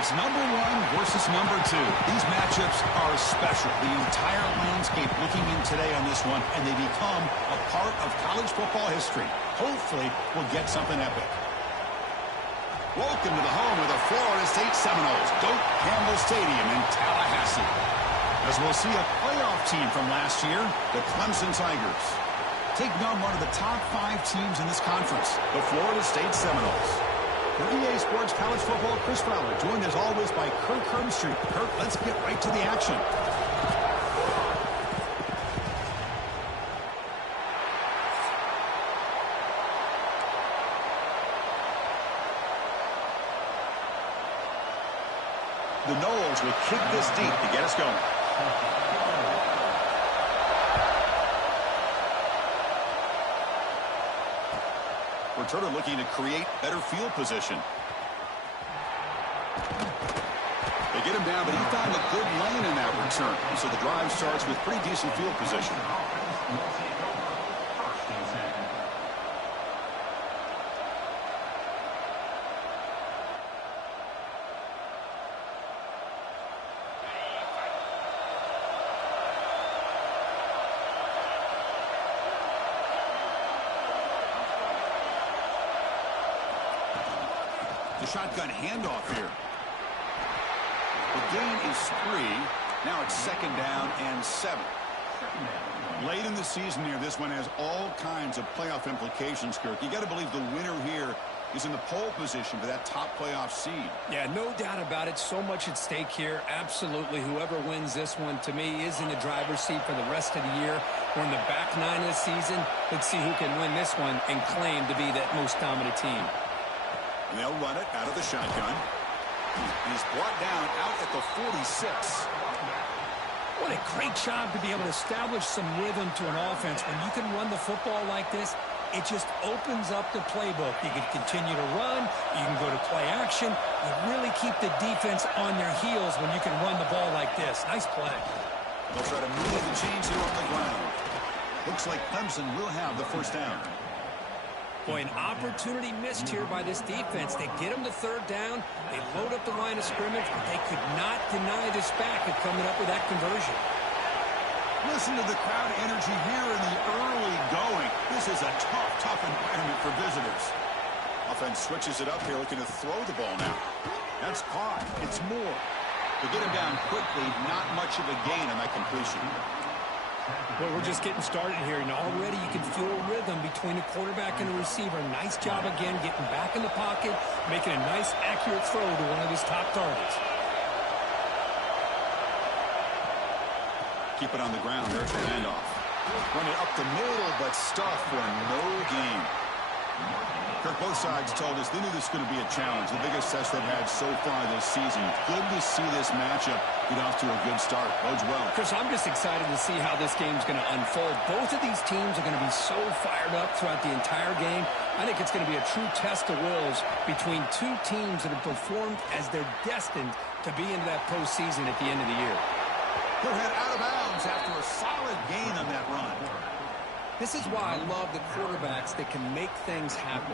It's number 1 versus number 2. These matchups are special. The entire landscape looking in today on this one, and they become a part of college football history. Hopefully, we'll get something epic. Welcome to the home of the Florida State Seminoles, Doak Campbell Stadium in Tallahassee. As we'll see a playoff team from last year, the Clemson Tigers, taking on one of the top 5 teams in this conference, the Florida State Seminoles. For EA Sports College Football, Chris Fowler, joined as always by Kirk Hermstreet. Kirk, let's get right to the action. The Noles will kick this deep to get us going. Returner looking to create better field position. They get him down, but he found a good lane in that return. So the drive starts with pretty decent field position. The shotgun handoff here. The gain is 3. Now it's 2nd down and 7. Late in the season here, this one has all kinds of playoff implications, Kirk. You got to believe the winner here is in the pole position for that top playoff seed. Yeah, no doubt about it. So much at stake here. Absolutely. Whoever wins this one, to me, is in the driver's seat for the rest of the year. We're in the back 9 of the season. Let's see who can win this one and claim to be that most dominant team. And they'll run it out of the shotgun. He's brought down out at the 46. What a great job to be able to establish some rhythm to an offense. When you can run the football like this, it just opens up the playbook. You can continue to run. You can go to play action. You really keep the defense on their heels when you can run the ball like this. Nice play. They'll try to move the chains here on the ground. Looks like Clemson will have the first down. Boy, an opportunity missed here by this defense. They get them to 3rd down. They load up the line of scrimmage, but they could not deny this back of coming up with that conversion. Listen to the crowd energy here in the early going. This is a tough environment for visitors. Offense switches it up here, looking to throw the ball now. That's caught. It's more. They get him down quickly. Not much of a gain on that completion. Well, we're just getting started here, and already you can feel a rhythm between the quarterback and the receiver. Nice job again getting back in the pocket, making a nice, accurate throw to one of his top targets. Keep it on the ground. There's the handoff. Run it up the middle, but stuffed for no gain. Kirk, both sides told us they knew this was going to be a challenge, the biggest test they've had so far this season. Good to see this matchup get off to a good start. Bodes well. Chris, I'm just excited to see how this game's going to unfold. Both of these teams are going to be so fired up throughout the entire game. I think it's going to be a true test of wills between 2 teams that have performed as they're destined to be into that postseason at the end of the year. He'll head out of bounds after a solid gain on that run. This is why I love the quarterbacks that can make things happen.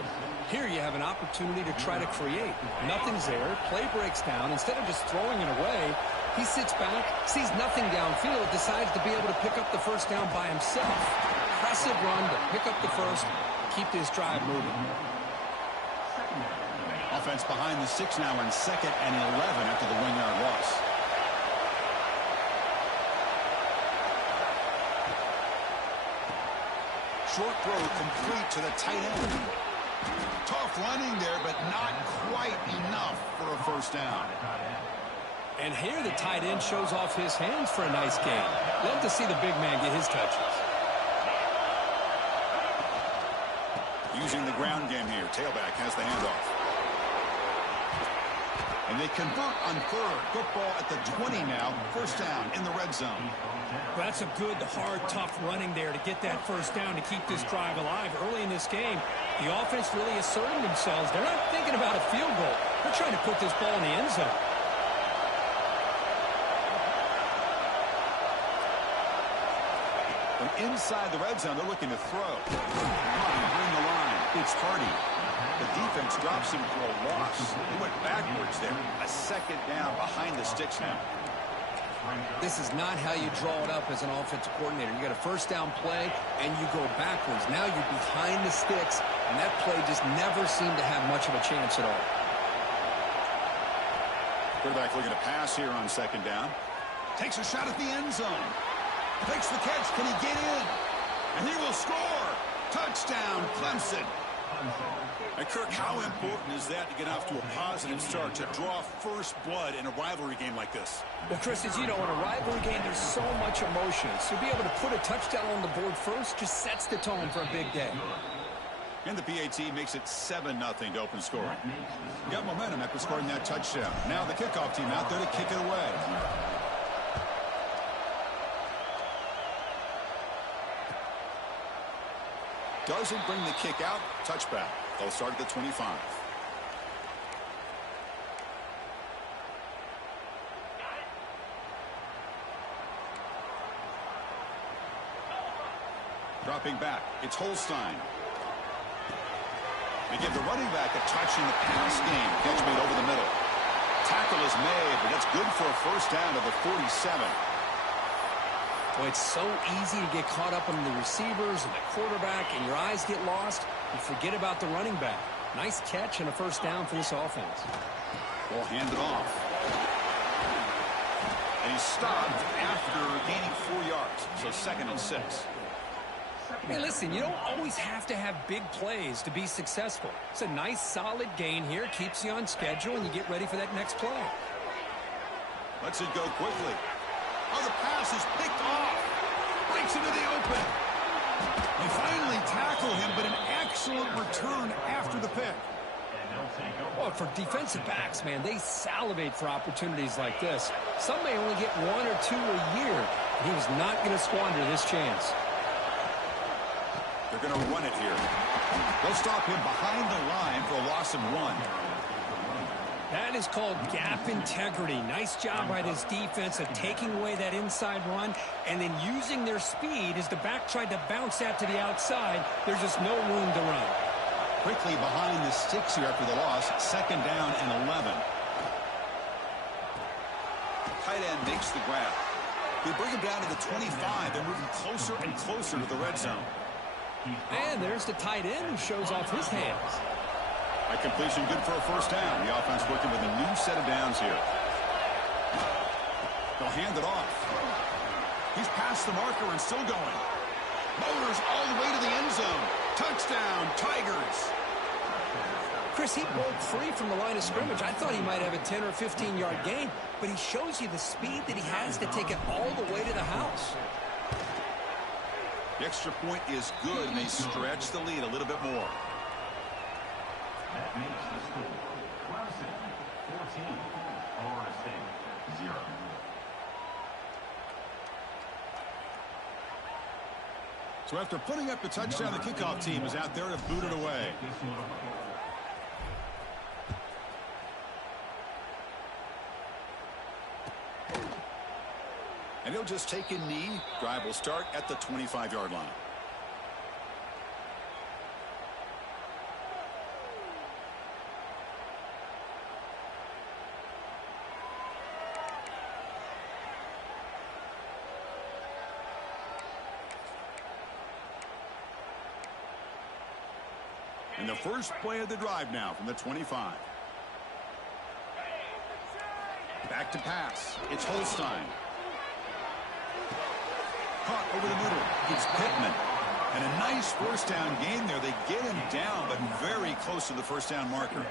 Here you have an opportunity to try to create. Nothing's there. Play breaks down. Instead of just throwing it away, he sits back, sees nothing downfield, decides to be able to pick up the first down by himself. Impressive run to pick up the first, keep this drive moving. Offense behind the 6 now in 2nd and 11 after the 1-yard loss. Short throw complete to the tight end. Tough running there, but not quite enough for a first down. And here the tight end shows off his hands for a nice gain. Love to see the big man get his touches. Using the ground game here. Tailback has the handoff. And they convert on 3rd. Football at the 20 now. First down in the red zone. Well, that's a good, hard, tough running there to get that first down to keep this drive alive. Early in this game, the offense really asserting themselves. They're not thinking about a field goal. They're trying to put this ball in the end zone. From inside the red zone, they're looking to throw. Bring the line. It's Hardy. The defense drops him for a loss. He went backwards there. A second down behind the sticks now. This is not how you draw it up as an offensive coordinator. You got a first down play, and you go backwards. Now you're behind the sticks, and that play just never seemed to have much of a chance at all. Quarterback looking to pass here on second down. Takes a shot at the end zone. Takes the catch. Can he get in? And he will score. Touchdown, Clemson. And Kirk, how important is that to get off to a positive start, to draw first blood in a rivalry game like this? Well, Chris, as you know, in a rivalry game, there's so much emotion. So to be able to put a touchdown on the board first just sets the tone for a big day. And the PAT makes it 7-0 to open scoring. Got momentum after scoring that touchdown. Now the kickoff team out there to kick it away. Doesn't bring the kick out. Touchback. They'll start at the 25. Dropping back. It's Holstein. They give the running back a touch in the pass game. Catch made over the middle. Tackle is made, but that's good for a first down to the 47. Well, it's so easy to get caught up on the receivers and the quarterback, and your eyes get lost. You forget about the running back. Nice catch and a first down for this offense. Ball handed off. And he's stopped after gaining 4 yards. So 2nd and 6. Hey, listen, you don't always have to have big plays to be successful. It's a nice, solid gain here. Keeps you on schedule, and you get ready for that next play. Lets it go quickly. Oh, the pass is picked off. Breaks into the open. They finally tackle him, but an excellent return after the pick. Well, for defensive backs, man, they salivate for opportunities like this. Some may only get 1 or 2 a year. He was not going to squander this chance. They're going to run it here. They'll stop him behind the line for a loss of 1. That is called gap integrity. Nice job by this defense of taking away that inside run and then using their speed as the back tried to bounce that to the outside. There's just no room to run. Quickly behind the sticks here after the loss. 2nd down and 11. Tight end makes the grab. They bring him down to the 25. They're moving closer and closer to the red zone. And there's the tight end who shows off his hands. That completion good for a first down. The offense working with a new set of downs here. They'll hand it off. He's past the marker and still going. Motors all the way to the end zone. Touchdown, Tigers. Chris, he broke free from the line of scrimmage. I thought he might have a 10 or 15-yard gain, but he shows you the speed that he has to take it all the way to the house. The extra point is good, and they stretch the lead a little bit more. That makes the score Clemson 14, Florida State 0. So after putting up the touchdown, the kickoff team is out there to boot it away. And he'll just take a knee. Drive will start at the 25-yard line. And the first play of the drive now from the 25. Back to pass. It's Holstein. Caught over the middle. It's Pittman. And a nice first down gain there. They get him down, but very close to the first down marker.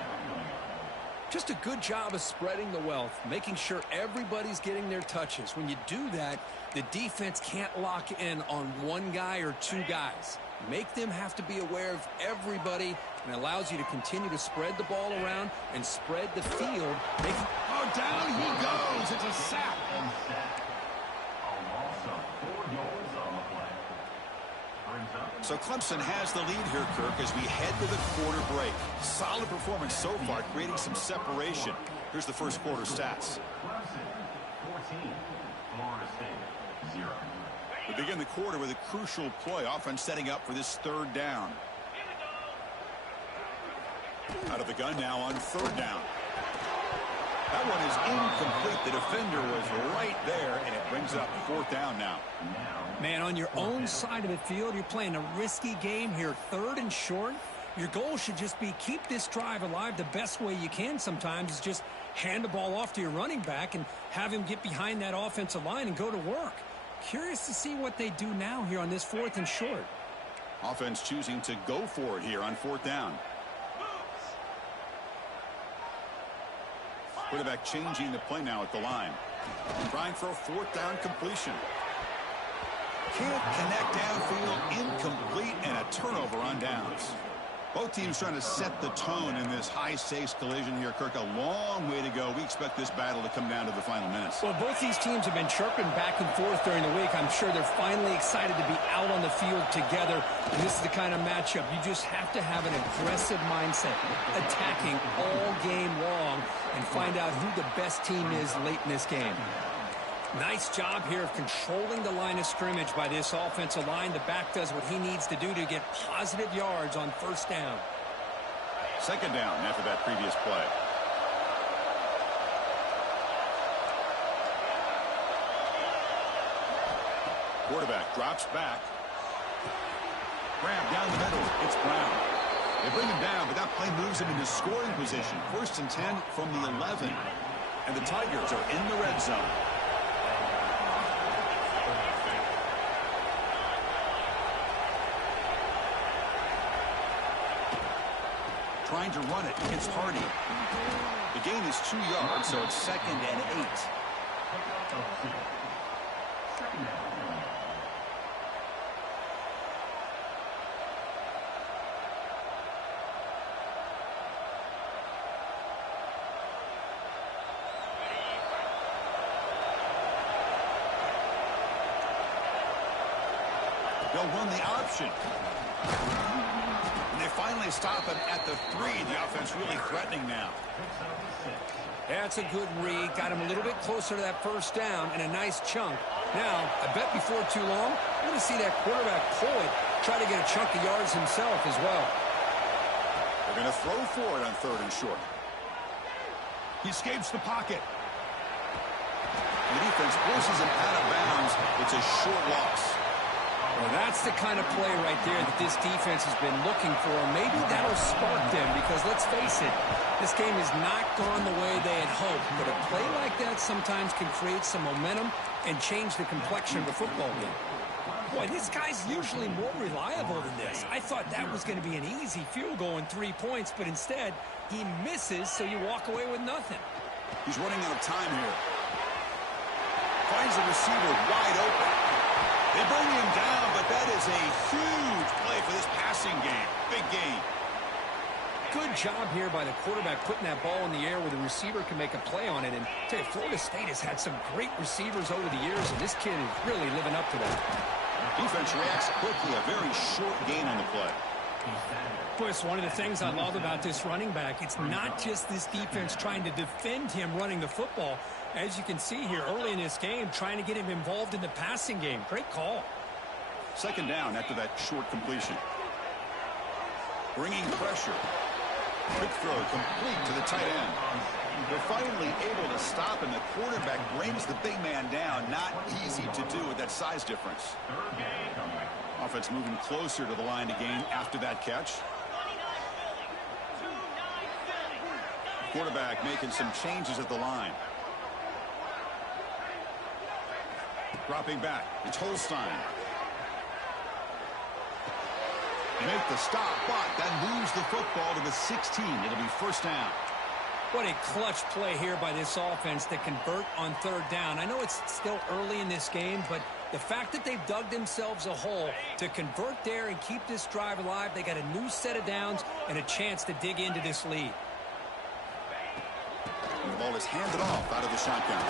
Just a good job of spreading the wealth, making sure everybody's getting their touches. When you do that, the defense can't lock in on one guy or two guys. Make them have to be aware of everybody, and allows you to continue to spread the ball around and spread the field. Oh, down he goes. It's a sack. So Clemson has the lead here, Kirk, as we head to the quarter break. Solid performance so far, creating some separation. Here's the first quarter stats. Clemson 14, Florida State 0. We begin the quarter with a crucial play. Offense setting up for this third down. Out of the gun now on third down. That one is incomplete. The defender was right there, and it brings up fourth down now. Man, on your own side of the field, you're playing a risky game here. Third and short. Your goal should just be keep this drive alive the best way you can sometimes is just hand the ball off to your running back and have him get behind that offensive line and go to work. Curious to see what they do now here on this fourth and short. Offense choosing to go for it here on fourth down. Quarterback changing the play now at the line. Trying for a fourth down completion. Can't connect downfield, incomplete, and a turnover on downs. Both teams trying to set the tone in this high-stakes collision here, Kirk. A long way to go. We expect this battle to come down to the final minutes. Well, both these teams have been chirping back and forth during the week. I'm sure they're finally excited to be out on the field together. And this is the kind of matchup you just have to have an aggressive mindset, attacking all game long, and find out who the best team is late in this game. Nice job here of controlling the line of scrimmage by this offensive line. The back does what he needs to do to get positive yards on first down. Second down after that previous play. Quarterback drops back. Grab down the middle. It's Brown. They bring him down, but that play moves him into scoring position. First and 10 from the 11. And the Tigers are in the red zone. Trying to run it. It's Hardy. The gain is 2 yards, so it's 2nd and 8. They'll run the option. And they finally stop him at the 3. The offense really threatening now. That's a good read. Got him a little bit closer to that first down and a nice chunk. Now, I bet before too long, we're going to see that quarterback pull it, try to get a chunk of yards himself as well. They're going to throw for it on third and short. He escapes the pocket. The defense forces him out of bounds. It's a short loss. Well, that's the kind of play right there that this defense has been looking for. Maybe that'll spark them because, let's face it, this game has not gone the way they had hoped. But a play like that sometimes can create some momentum and change the complexion of a football game. Boy, this guy's usually more reliable than this. I thought that was going to be an easy field goal and 3 points, but instead, he misses, so you walk away with nothing. He's running out of time here. Finds the receiver wide open. They bring him down, but that is a huge play for this passing game. Big game. Good job here by the quarterback putting that ball in the air where the receiver can make a play on it. And I tell you, Florida State has had some great receivers over the years, and this kid is really living up to that. Defense reacts quickly. A very short gain on the play. Boy, it's one of the things I love about this running back. It's not just this defense trying to defend him running the football. As you can see here early in this game, trying to get him involved in the passing game. Great call. Second down after that short completion. Bringing pressure. Quick throw complete to the tight end. They're finally able to stop, and the quarterback brings the big man down. Not easy to do with that size difference. Offense moving closer to the line to gain after that catch. Quarterback making some changes at the line. Dropping back. It's Holstein. They make the stop, but that moves the football to the 16. It'll be first down. What a clutch play here by this offense to convert on third down. I know it's still early in this game, but the fact that they've dug themselves a hole to convert there and keep this drive alive, they got a new set of downs and a chance to dig into this lead. And the ball is handed off out of the shotgun.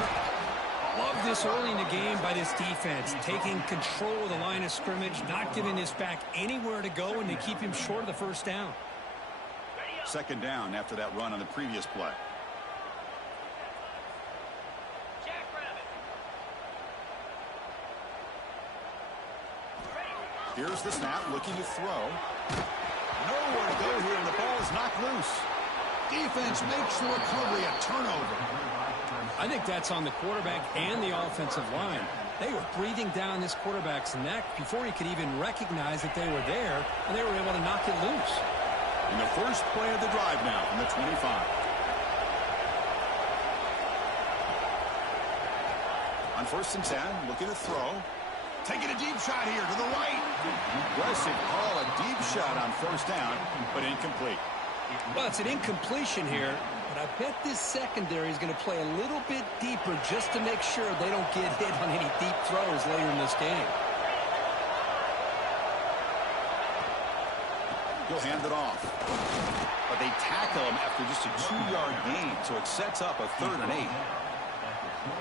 Love this early in the game by this defense, taking control of the line of scrimmage, not giving this back anywhere to go, and they keep him short of the first down. Second down after that run on the previous play. Here's the snap, looking to throw. Nowhere to go here, and the ball is knocked loose. Defense makes the recovery a turnover. I think that's on the quarterback and the offensive line. They were breathing down this quarterback's neck before he could even recognize that they were there, and they were able to knock it loose. In the first play of the drive now from the 25. On 1st and 10, looking to throw. Taking a deep shot here to the right. Aggressive call, a deep shot on 1st down, but incomplete. Well, it's an incompletion here, but I bet this secondary is going to play a little bit deeper just to make sure they don't get hit on any deep throws later in this game. He'll hand it off. But they tackle him after just a 2-yard gain, so it sets up a 3rd and 8.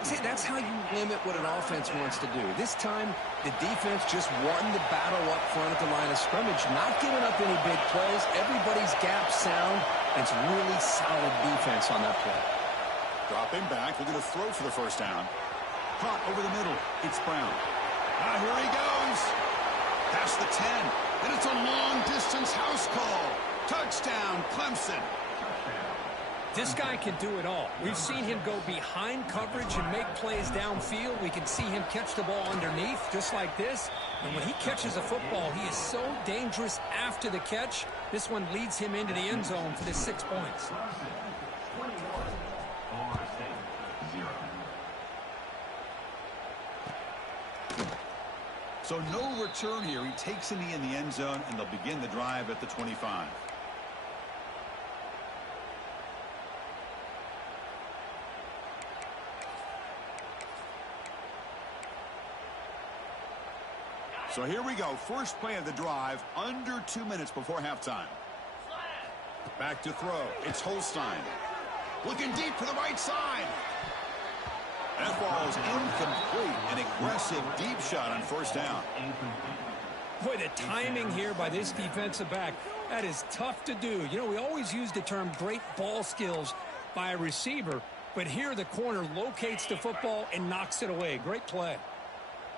See, that's how you limit what an offense wants to do. This time, the defense just won the battle up front at the line of scrimmage, not giving up any big plays. Everybody's gap sound, and it's really solid defense on that play. Dropping back, looking to throw for the 1st down. Caught over the middle. It's Brown. Here he goes. Past the 10. And it's a long-distance house call. Touchdown, Clemson. This guy can do it all. We've seen him go behind coverage and make plays downfield. We can see him catch the ball underneath, just like this. And when he catches a football, he is so dangerous after the catch. This one leads him into the end zone for the 6 points. So no return here. He takes a knee in the end zone, and they'll begin the drive at the 25. So here we go. First play of the drive, under 2 minutes before halftime. Back to throw. It's Holstein. Looking deep to the right side. That ball is incomplete. An aggressive deep shot on 1st down. Boy, the timing here by this defensive back, that is tough to do. You know, we always use the term great ball skills by a receiver, but here the corner locates the football and knocks it away. Great play.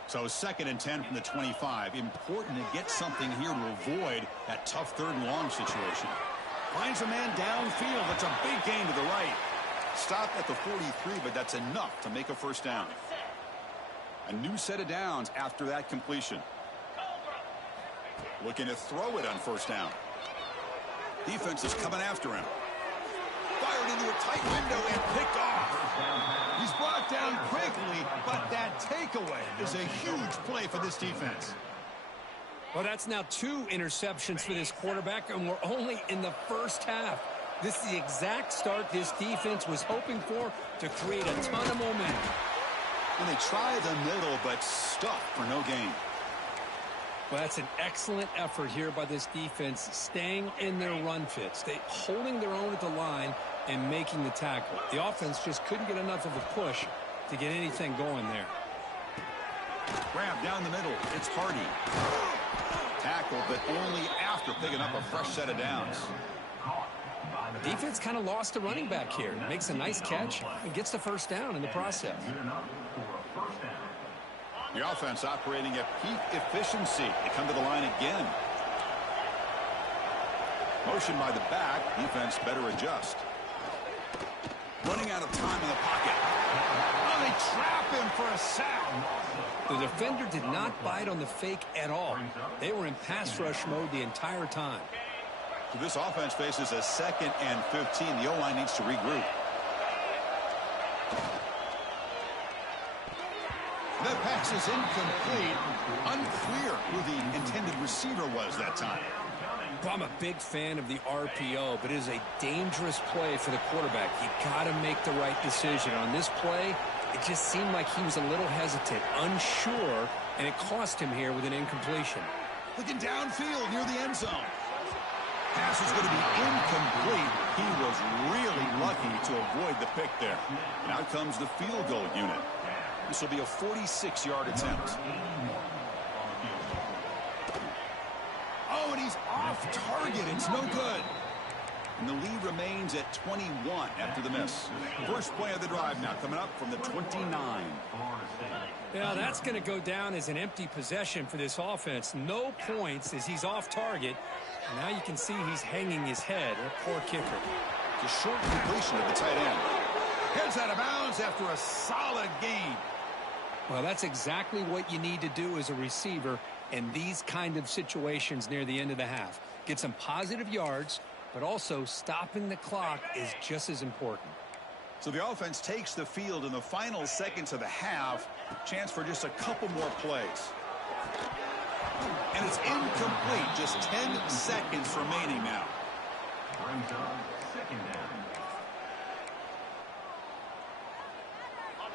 So 2nd and 10 from the 25. Important to get something here to avoid that tough 3rd and long situation. Finds a man downfield. That's a big gain to the right. Stopped at the 43, but that's enough to make a 1st down. A new set of downs after that completion. Looking to throw it on 1st down. Defense is coming after him. Fired into a tight window and picked off. He's brought down quickly, but that takeaway is a huge play for this defense. Well, that's now 2 interceptions for this quarterback, and we're only in the 1st half. This is the exact start this defense was hoping for to create a ton of momentum. And they try the middle, but stuck for no gain. Well, that's an excellent effort here by this defense, staying in their run fits. They holding their own at the line and making the tackle. The offense just couldn't get enough of a push to get anything going there. Grab down the middle. It's Hardy. Tackle, but only after picking up a fresh set of downs. The defense kind of lost the running back here. Makes a nice catch and gets the 1st down in the process. The offense operating at peak efficiency. They come to the line again. Motion by the back. Defense better adjust. Running out of time in the pocket. Oh, they trap him for a sack. The defender did not bite on the fake at all. They were in pass rush mode the entire time. So this offense faces a 2nd and 15. The O-line needs to regroup. That pass is incomplete. Unclear who the intended receiver was that time. Well, I'm a big fan of the RPO, but it is a dangerous play for the quarterback. You got to make the right decision. On this play, it just seemed like he was a little hesitant, unsure, and it cost him here with an incompletion. Looking downfield near the end zone. Pass is going to be incomplete. He was really lucky to avoid the pick there. And out comes the field goal unit. This will be a 46-yard attempt. Oh, and he's off target. It's no good. And the lead remains at 21 after the miss. First play of the drive now coming up from the 29. Yeah, that's going to go down as an empty possession for this offense. No points as he's off target. Now you can see he's hanging his head. A poor kicker. Just short completion of the tight end. Heads out of bounds after a solid gain. Well, that's exactly what you need to do as a receiver in these kind of situations near the end of the half. Get some positive yards, but also stopping the clock is just as important. So the offense takes the field in the final seconds of the half. Chance for just a couple more plays. And it's incomplete. Just 10 seconds remaining now. Brings up second down.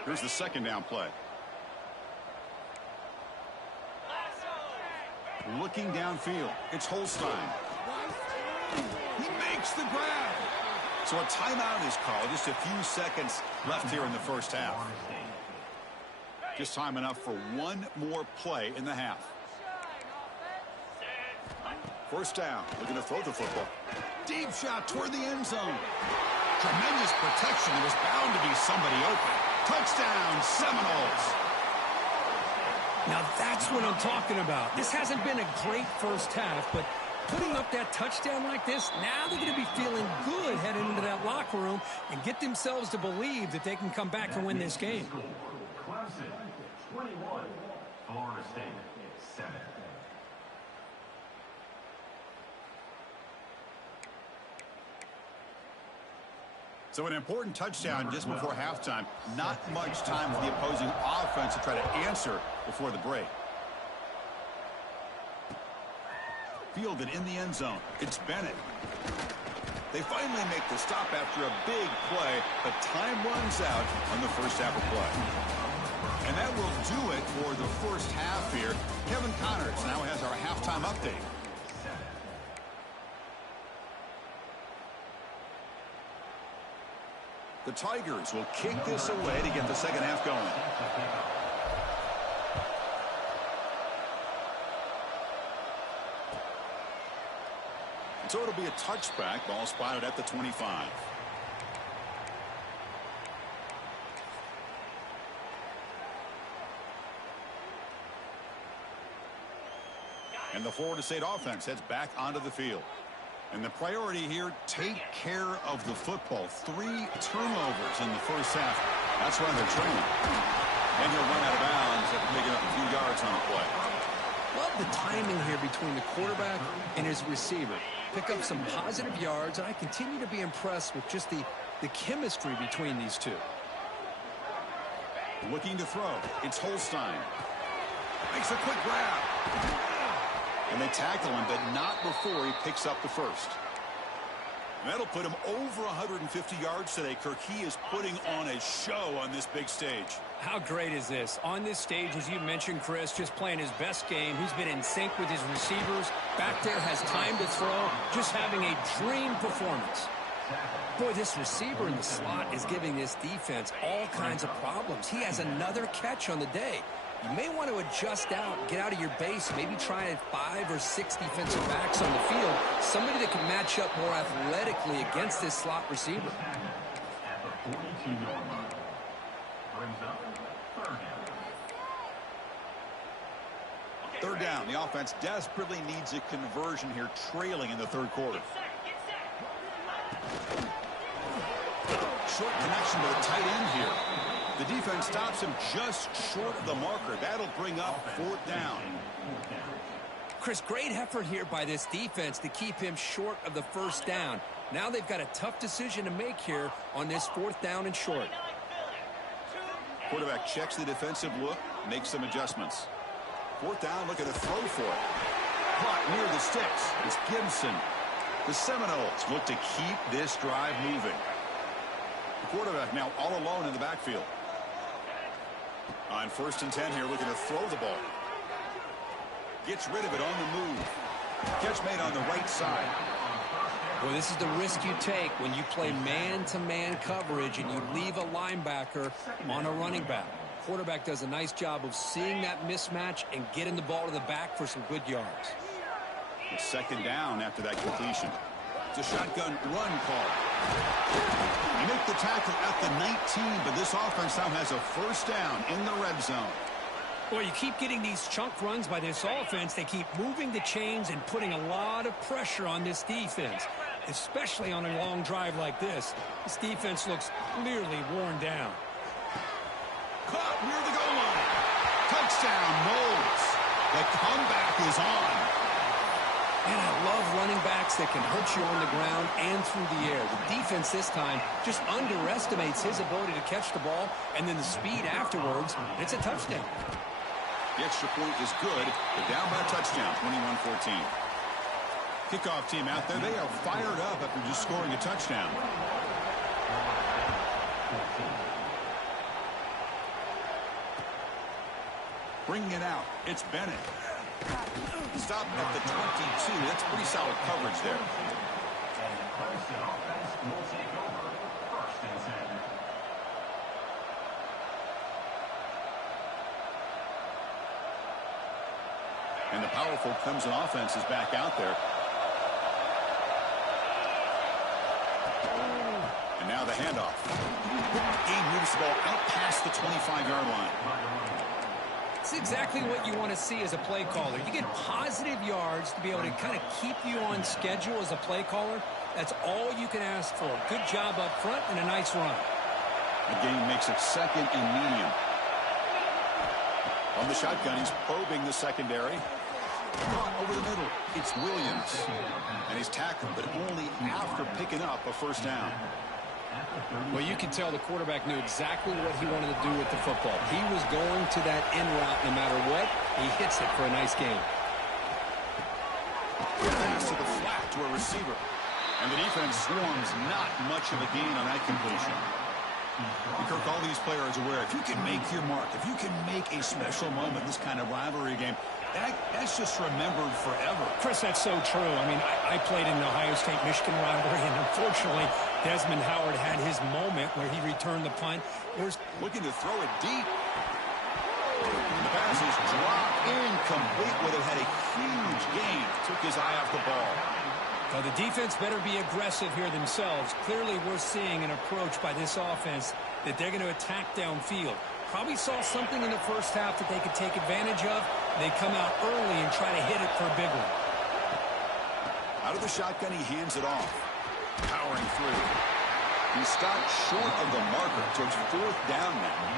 Here's the second down play. Looking downfield. It's Holstein. He makes the grab. So a timeout is called. Just a few seconds left here in the first half. Just time enough for one more play in the half. First down. Looking to throw the football. Deep shot toward the end zone. Tremendous protection. There was bound to be somebody open. Touchdown, Seminoles. Now that's what I'm talking about. This hasn't been a great first half, but putting up that touchdown like this, now they're going to be feeling good heading into that locker room and get themselves to believe that they can come back and win this game. Clemson 21, Florida State 7. So an important touchdown just before halftime. Not much time for the opposing offense to try to answer before the break. Fielded in the end zone. It's Bennett. They finally make the stop after a big play, but time runs out on the first half of play. And that will do it for the first half here. Kevin Connors now has our halftime update. The Tigers will kick this away to get the second half going. So it'll be a touchback. Ball spotted at the 25. And the Florida State offense heads back onto the field. And the priority here, take care of the football. 3 turnovers in the first half. That's why they're training. And he'll run out of bounds after making up a few yards on the play. Love the timing here between the quarterback and his receiver. Pick up some positive yards, and I continue to be impressed with just the chemistry between these two. Looking to throw. It's Holstein. Makes a quick grab. And they tackle him, but not before he picks up the first. And that'll put him over 150 yards today. Kirk, he is putting on a show on this big stage. How great is this? On this stage, as you mentioned, Chris, just playing his best game. He's been in sync with his receivers. Back there, has time to throw. Just having a dream performance. Boy, this receiver in the slot is giving this defense all kinds of problems. He has another catch on the day. You may want to adjust out, get out of your base, maybe try 5 or 6 defensive backs on the field, somebody that can match up more athletically against this slot receiver. At the 42-yard line. Brings up third down. Third down. The offense desperately needs a conversion here, trailing in the third quarter. Short connection to the tight end here. The defense stops him just short of the marker. That'll bring up fourth down. Chris, great effort here by this defense to keep him short of the first down. Now they've got a tough decision to make here on this fourth down and short. Quarterback checks the defensive look, makes some adjustments. Fourth down, looking to throw for it. Caught near the sticks. It's Gibson. The Seminoles look to keep this drive moving. The quarterback now all alone in the backfield. On 1st and 10 here, looking to throw the ball. Gets rid of it on the move. Catch made on the right side. Well, this is the risk you take when you play man-to-man coverage and you leave a linebacker on a running back. Quarterback does a nice job of seeing that mismatch and getting the ball to the back for some good yards. It's second down after that completion. It's a shotgun run call. You make the tackle at the 19, but this offense now has a first down in the red zone. Well, you keep getting these chunk runs by this offense. They keep moving the chains and putting a lot of pressure on this defense, especially on a long drive like this. This defense looks clearly worn down. Caught near the goal line. Touchdown, Knowles. The comeback is on. And I love running backs that can hurt you on the ground and through the air. The defense this time just underestimates his ability to catch the ball, and then the speed afterwards. It's a touchdown. The extra point is good. They're down by a touchdown, 21-14. Kickoff team out there. They are fired up after just scoring a touchdown. Bringing it out. It's Bennett. Stop at the 22. That's pretty solid coverage there. And Clemson offense will take over 1st and 10. And the powerful Clemson offense is back out there. And now the handoff. Game moves the ball out past the 25-yard line. It's exactly what you want to see as a play caller. You get positive yards to be able to kind of keep you on schedule as a play caller. That's all you can ask for. Good job up front and a nice run. The game makes it 2nd and medium. On the shotgun, he's probing the secondary. Caught over the middle. It's Williams. And he's tackled, but only after picking up a 1st down. Well, you can tell the quarterback knew exactly what he wanted to do with the football. He was going to that end route no matter what. He hits it for a nice gain. Pass to the flat to a receiver. And the defense swarms not much of a gain on that completion. And Kirk, all these players are aware, if you can make your mark, if you can make a special moment, this kind of rivalry game, that's just remembered forever. Chris, that's so true. I mean, I played in the Ohio State-Michigan rivalry, and unfortunately, Desmond Howard had his moment where he returned the punt. Looking to throw it deep. The pass is dropped incomplete. Would have had a huge gain. Took his eye off the ball. Well, the defense better be aggressive here themselves. Clearly, we're seeing an approach by this offense that they're going to attack downfield. Probably saw something in the first half that they could take advantage of. They come out early and try to hit it for a big one. Out of the shotgun, he hands it off. Powering through. He stopped short of the marker, so it's 4th down now.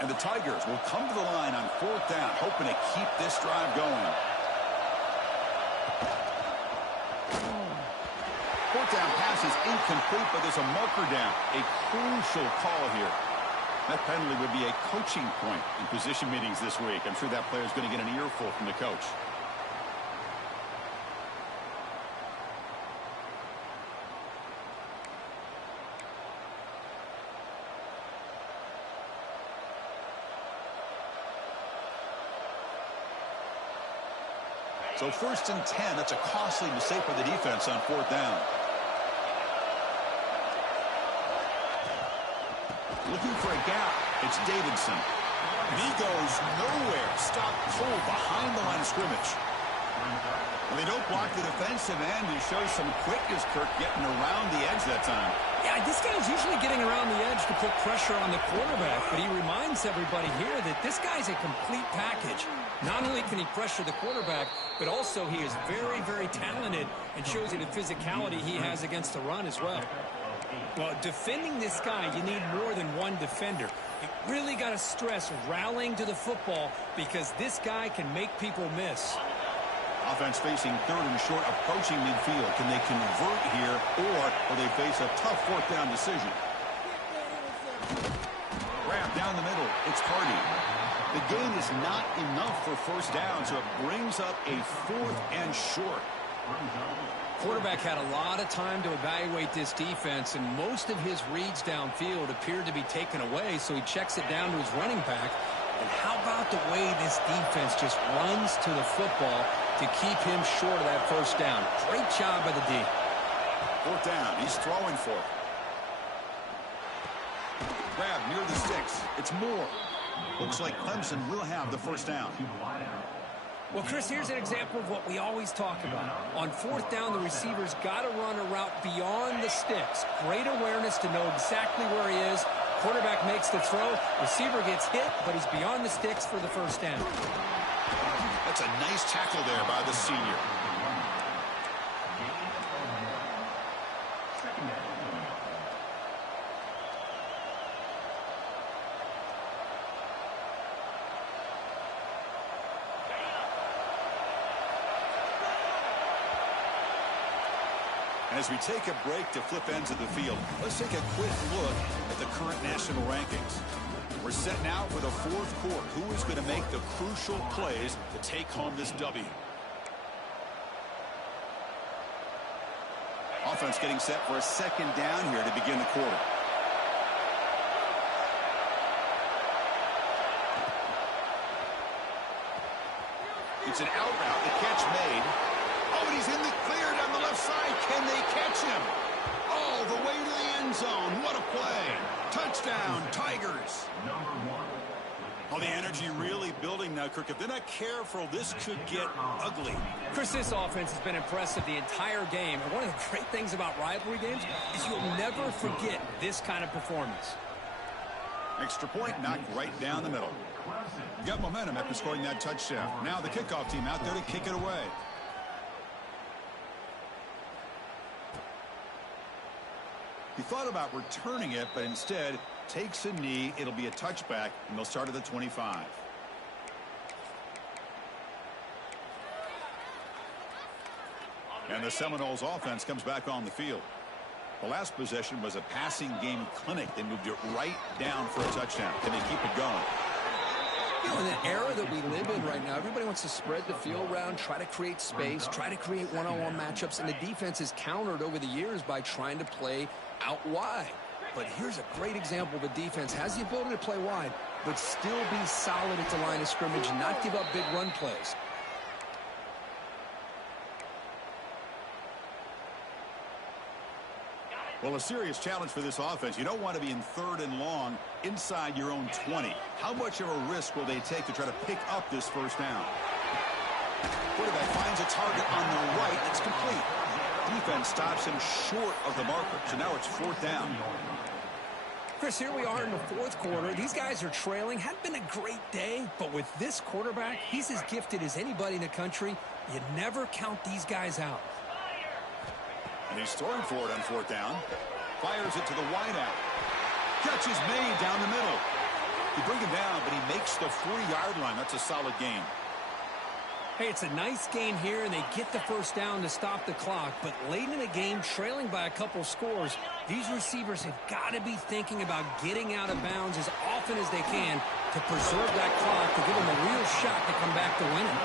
And the Tigers will come to the line on 4th down, hoping to keep this drive going. 4th down pass is incomplete, but there's a marker down. A crucial call here. That penalty would be a coaching point in position meetings this week. I'm sure that player is going to get an earful from the coach. So 1st and 10, that's a costly mistake for the defense on 4th down. Looking for a gap, it's Davidson. And he goes nowhere. Stop cold behind the line of scrimmage. Well, they don't block the defensive end. He shows some quickness, Kirk, getting around the edge that time. Yeah, this guy's usually getting around the edge to put pressure on the quarterback, but he reminds everybody here that this guy's a complete package. Not only can he pressure the quarterback, but also he is very, very talented and shows you the physicality he has against the run as well. Well, defending this guy, you need more than one defender. You really got to stress rallying to the football because this guy can make people miss. Offense facing 3rd and short, approaching midfield. Can they convert here, or will they face a tough 4th down decision? Wrap down the middle. It's Hardy. The gain is not enough for 1st down, so it brings up a 4th and short. Quarterback had a lot of time to evaluate this defense, and most of his reads downfield appeared to be taken away, so he checks it down to his running back. And how about the way this defense just runs to the football to keep him short of that first down. Great job by the D. Fourth down. He's throwing for it. Grab near the sticks. It's Moore. Looks like Clemson will have the first down. Well, Chris, here's an example of what we always talk about. On fourth down, the receiver's got to run a route beyond the sticks. Great awareness to know exactly where he is. Quarterback makes the throw. Receiver gets hit, but he's beyond the sticks for the first down. That's a nice tackle there by the senior. As we take a break to flip ends of the field, let's take a quick look at the current national rankings. We're set now for the fourth quarter. Who is going to make the crucial plays to take home this W? Offense getting set for a second down here to begin the quarter. It's an out route. The catch made. Oh, and he's in the clear down the left side. Can they catch him? All the way to the end zone. What a play. Touchdown, Tigers. Oh, the energy really building now, Kirk. If they're not careful, this could get ugly. Chris, this offense has been impressive the entire game. And one of the great things about rivalry games is you'll never forget this kind of performance. Extra point knocked right down the middle. Got momentum after scoring that touchdown. Now the kickoff team out there to kick it away. He thought about returning it, but instead takes a knee. It'll be a touchback, and they'll start at the 25. And the Seminoles offense comes back on the field. The last possession was a passing game clinic. They moved it right down for a touchdown. Can they keep it going? You know, in the era that we live in right now, everybody wants to spread the field around, try to create space, try to create one-on-one matchups, and the defense is countered over the years by trying to play out wide. But here's a great example. The defense has the ability to play wide, but still be solid at the line of scrimmage and not give up big run plays. Well, a serious challenge for this offense. You don't want to be in third and long inside your own 20. How much of a risk will they take to try to pick up this first down? Quarterback finds a target on the right. It's complete. Defense stops him short of the marker. So now it's fourth down. Chris, here we are in the fourth quarter. These guys are trailing. Hadn't been a great day, but with this quarterback, he's as gifted as anybody in the country. You never count these guys out. And he's throwing for it on fourth down. Fires it to the wideout. Catch is made down the middle. You bring him down, but he makes the 40-yard line. That's a solid gain. Hey, it's a nice gain here, and they get the first down to stop the clock. But late in the game, trailing by a couple scores, these receivers have got to be thinking about getting out of bounds as often as they can to preserve that clock, to give them a real shot to come back to winning.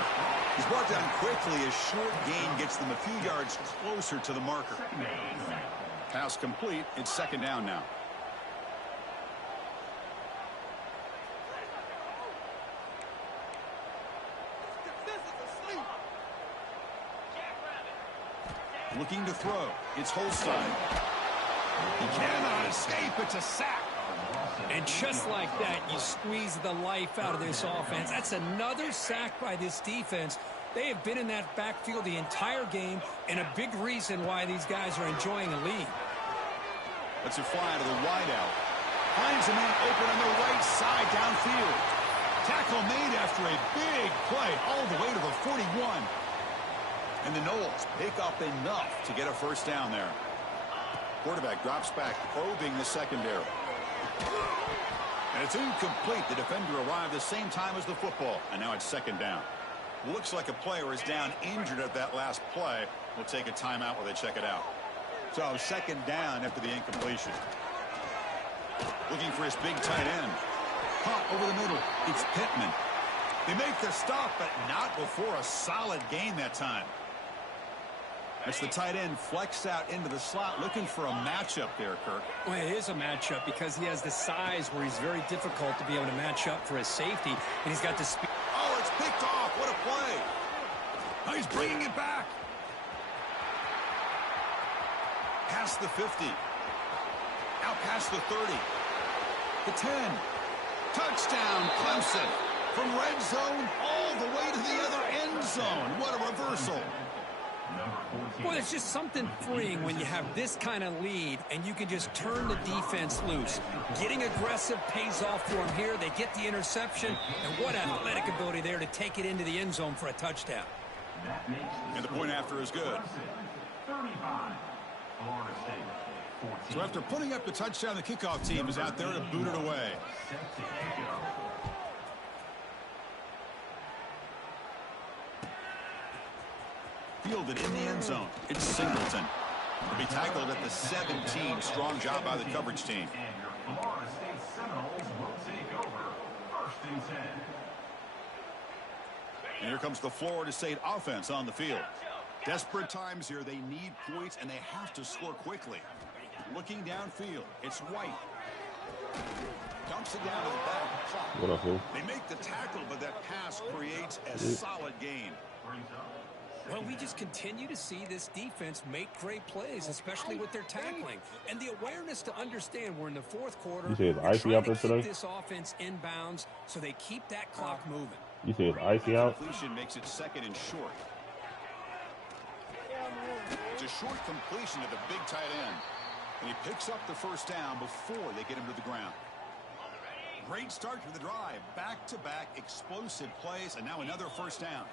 He's brought down quickly. A short gain gets them a few yards closer to the marker. Pass complete. It's second down now. Looking to throw. It's Holstein. He cannot escape. It's a sack. And just like that, you squeeze the life out of this offense. That's another sack by this defense. They have been in that backfield the entire game, and a big reason why these guys are enjoying a lead. That's a fly to the wideout. Finds a man open on the right side downfield. Tackle made after a big play all the way to the 41. And the Noles pick up enough to get a first down there. Quarterback drops back, probing the secondary. And it's incomplete. The defender arrived the same time as the football, and now it's second down. Looks like a player is down injured at that last play. We'll take a timeout while they check it out. So second down after the incompletion. Looking for his big tight end. Caught over the middle. It's Pittman. They make the stop, but not before a solid gain that time. That's the tight end flexed out into the slot, looking for a matchup there, Kirk. Well, it is a matchup because he has the size where he's very difficult to be able to match up for his safety, and he's got the speed. Oh, it's picked off. What a play. Oh, he's past the 50. Out past the 30. The 10. Touchdown, Clemson. From red zone all the way to the other end zone. What a reversal. Well, there's just something freeing when you have this kind of lead and you can just turn the defense loose. Getting aggressive pays off for them here. They get the interception, and what athletic ability there to take it into the end zone for a touchdown. And the point after is good. So after putting up the touchdown, the kickoff team is out there to boot it away. Fielded in the end zone. It's Singleton. To be tackled at the 17. Strong job by the coverage team. And your Florida State Seminoles will take over 1st and 10. And here comes the Florida State offense on the field. Desperate times here. They need points, and they have to score quickly. Looking downfield. It's White. Dumps it down to the back. What up, Phil? They make the tackle, but that pass creates a solid gain. Well, we just continue to see this defense make great plays, especially with their tackling. And the awareness to understand we're in the 4th quarter. You say it's icy out there today? This offense inbounds so they keep that clock moving. You say it's icy out? Completion makes it 2nd and short. It's a short completion to the big tight end. And he picks up the 1st down before they get him to the ground. Great start to the drive. Back-to-back explosive plays, and now another 1st down.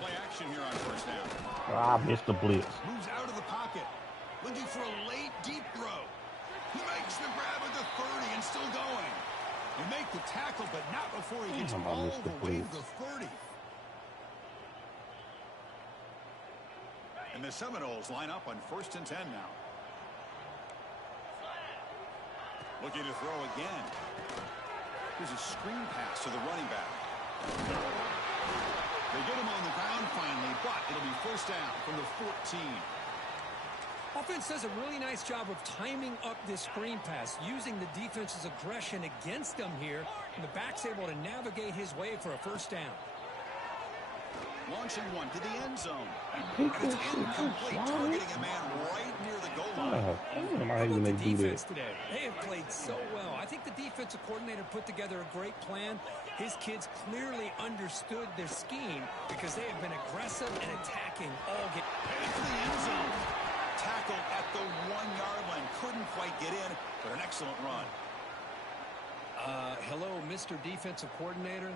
Play action here on 1st down. Ah, missed the blitz. Moves out of the pocket. Looking for a late, deep throw. He makes the grab at the 30 and still going. They make the tackle, but not before he gets all the way to the 30. And the Seminoles line up on 1st and 10 now. Looking to throw again. Here's a screen pass to the running back. They get him on the ground finally, but it'll be 1st down from the 14. Offense does a really nice job of timing up this screen pass, using the defense's aggression against them here, and the back's able to navigate his way for a 1st down. Launching one to the end zone. And it's incomplete, targeting a man right near the goal line. How about the defense today? They have played so well. I think the defensive coordinator put together a great plan. His kids clearly understood their scheme because they have been aggressive and attacking all game. Headed for the end zone. Tackled at the 1-yard line. Couldn't quite get in, but an excellent run. Hello, Mr. Defensive Coordinator.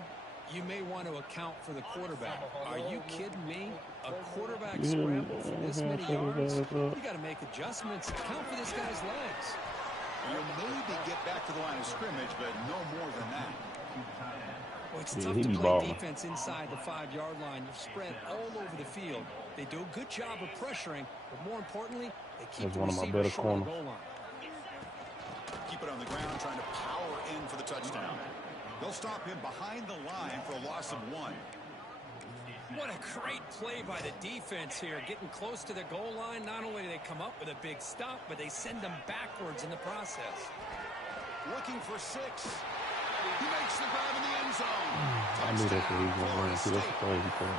You may want to account for the quarterback. Are you kidding me? A quarterback scramble for this many yards? You got to make adjustments. Account for this guy's legs. You'll maybe get back to the line of scrimmage, but no more than that. Well, it's tough to play defense inside the 5-yard line. You're spread all over the field. They do a good job of pressuring, but more importantly, they keep the receiver short of the goal line. Keep it on the ground, trying to power in for the touchdown. They'll stop him behind the line for a loss of 1. What a great play by the defense here. Getting close to the goal line, not only do they come up with a big stop, but they send them backwards in the process. Looking for 6. He makes the grab in the end zone. I knew that's what he was going to run. That's a crazy play.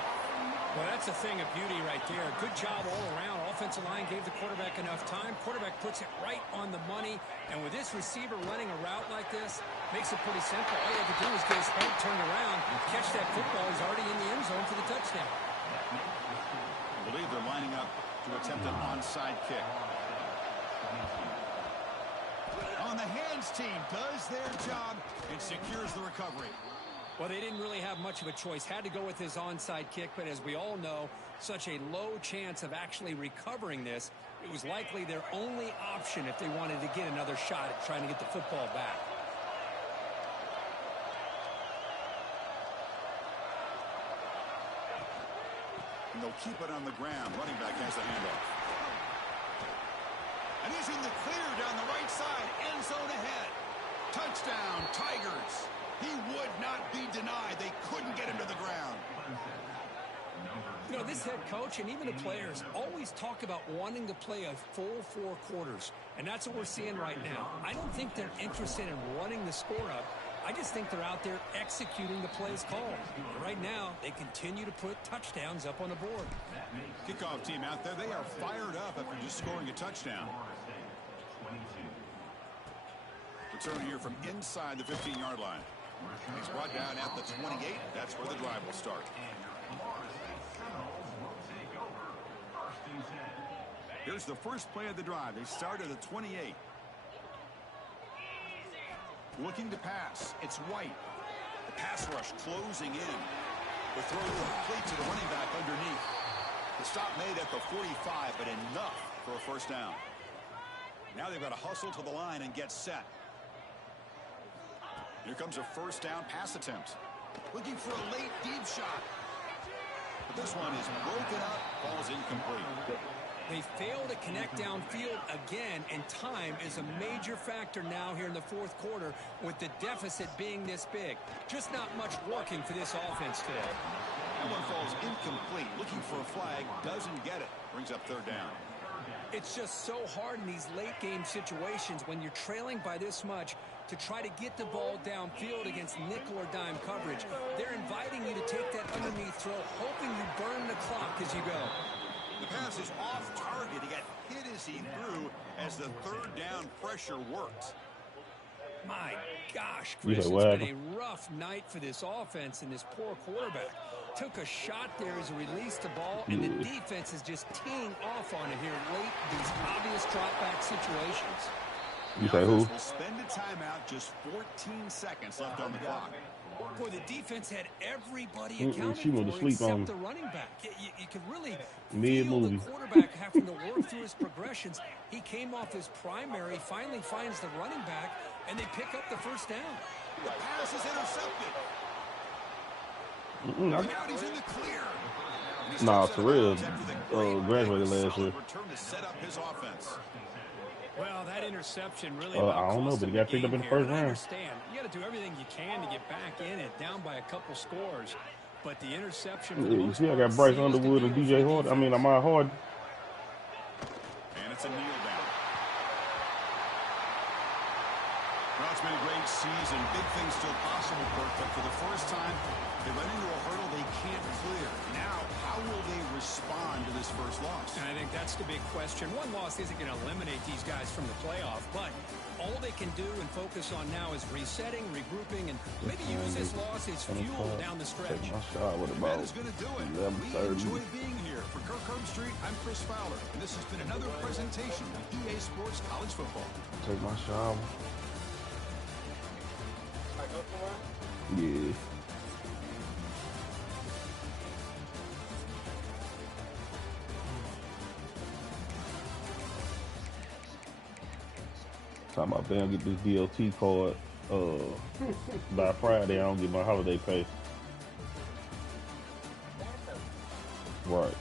Well, that's a thing of beauty right there. Good job all around. Offensive line gave the quarterback enough time. Quarterback puts it right on the money. And with this receiver running a route like this, makes it pretty simple. All you have to do is get his head turned around, catch that football. He's already in the end zone for the touchdown. I believe they're lining up to attempt an onside kick. On the hands team does their job and secures the recovery. Well, they didn't really have much of a choice. Had to go with his onside kick, but as we all know, such a low chance of actually recovering this. It was likely their only option if they wanted to get another shot at trying to get the football back. And they'll keep it on the ground. Running back has the handoff. And he's in the clear down the right side. End zone ahead. Touchdown, Tigers. He would not be denied. They couldn't get him to the ground. You know, this head coach and even the players always talk about wanting to play a full 4 quarters. And that's what we're seeing right now. I don't think they're interested in running the score up. I just think they're out there executing the plays called. Right now, they continue to put touchdowns up on the board. Kickoff team out there, they are fired up after just scoring a touchdown. Return here from inside the 15-yard line. He's brought down at the 28. That's where the drive will start. Here's the first play of the drive. They start at the 28. Looking to pass. It's White. The pass rush closing in. The throw complete to the running back underneath. The stop made at the 45, but enough for a first down. Now they've got to hustle to the line and get set. Here comes a first down pass attempt. Looking for a late deep shot. But this one is broken up, falls incomplete. They fail to connect downfield again, and time is a major factor now here in the fourth quarter with the deficit being this big. Just not much working for this offense today. That one falls incomplete. Looking for a flag, doesn't get it. Brings up third down. It's just so hard in these late-game situations when you're trailing by this much to try to get the ball downfield against nickel or dime coverage. They're inviting you to take that underneath throw, hoping you burn the clock as you go. The pass is off target. He got hit as he threw as the third down pressure worked. My gosh, Chris, it's been a rough night for this offense and this poor quarterback. Took a shot there as he released the ball, and the defense is just teeing off on it here late in these obvious drop-back situations. You say who? Will spend a timeout, just 14 seconds left on the clock. Boy, the defense had everybody accounted for except the running back. You could really feel the quarterback having to work through his progressions. He came off his primary, finally finds the running back, and they pick up the first down. The pass is intercepted. Now he's in the clear. Nah, Terrell graduated last year. Return to set up his offense. Well, that interception really I don't know, but he got picked up in the first round. I understand. You got to do everything you can to get back in it, down by a couple scores. But the interception. Yeah, you see, I got Bryce Underwood and DJ Hard. I mean, Ahmad Hard. And it's a kneel down. Well, it's been a great season. Big things still possible, Kirk, but for the first time, they run into a hurdle they can't clear. Now, how will they respond to this first loss? And I think that's the big question. One loss isn't going to eliminate these guys from the playoff, but all they can do and focus on now is resetting, regrouping, and maybe use this loss as fuel down the stretch. That is going to do it. We enjoy being here. For Kirk Herbstreit, I'm Chris Fowler, and this has been another presentation of EA Sports College Football. Take my shower. Yeah. Talking about they don't get this DLT card by Friday. I don't get my holiday pay. Right.